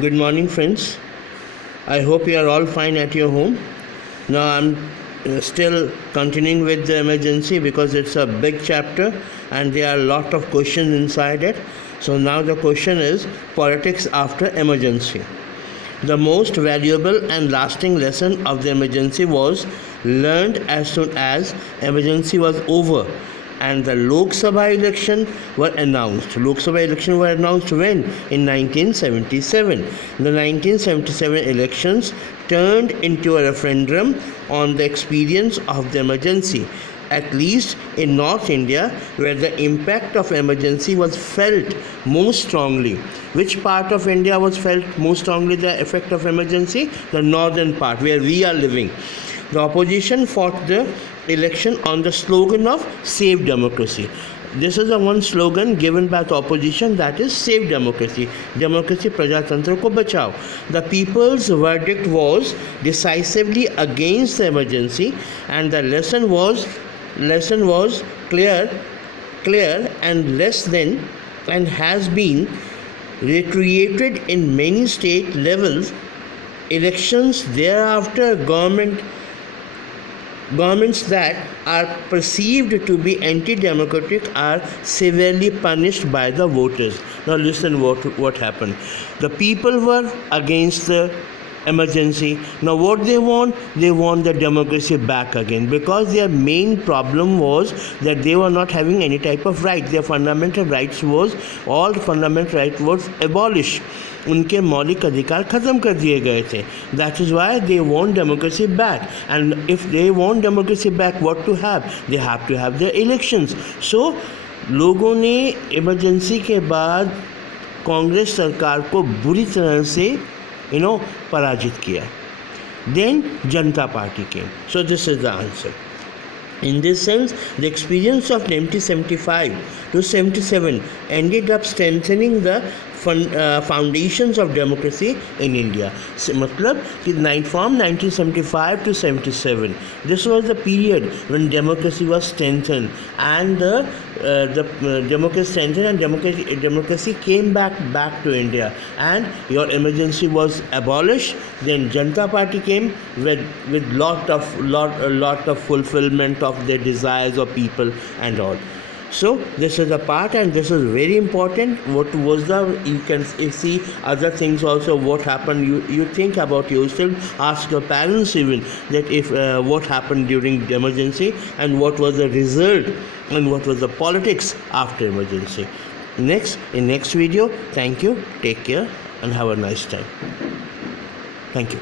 Good morning, friends. I hope you are all fine at your home. Now, I'm still continuing with the emergency because it's a big chapter and there are a lot of questions inside it. So, now the question is politics after emergency. The most valuable and lasting lesson of the emergency was learned as soon as emergency was over and the Lok Sabha election were announced. Lok Sabha election were announced when? In 1977. The 1977 elections turned into a referendum on the experience of the emergency, at least in North India, where the impact of emergency was felt most strongly. Which part of India was felt most strongly the effect of emergency? The northern part, where we are living. The opposition fought the election on the slogan of Save Democracy. This is the one slogan given by the opposition, that is Save Democracy. Democracy Prajatantra ko bachao. The people's verdict was decisively against the emergency, and the lesson was clear and less than and has been recreated in many state levels. Elections thereafter, governments that are perceived to be anti-democratic are severely punished by the voters. Now listen what happened. The people were against the emergency. Now what they want? They want the democracy back again, because their main problem was that they were not having any type of right. Their fundamental rights was abolished. उनके मौलिक अधिकार ख़त्म कर दिए गए थे. That is why they want democracy back. And if they want democracy back, what to have? They have to have their elections. So लोगों ने इमरजेंसी के बाद कांग्रेस सरकार को बुरी तरह से पराजित किया. Then Janata Party came. So this is the answer. In this sense, the experience of 1975 to 77 ended up strengthening the foundations of democracy in India. मतलब कि from 1975 to 77, this was the period when democracy was strengthened, and the democracy strengthened and democracy came back to India, and your emergency was abolished. Then Janata Party came with lot of fulfillment of their desires of people and all. So this is the part, and this is very important. What was you can see other things also. What happened? You think about yourself. Ask your parents even that if what happened during the emergency, and what was the result, and what was the politics after emergency. In next video. Thank you. Take care and have a nice time. Thank you.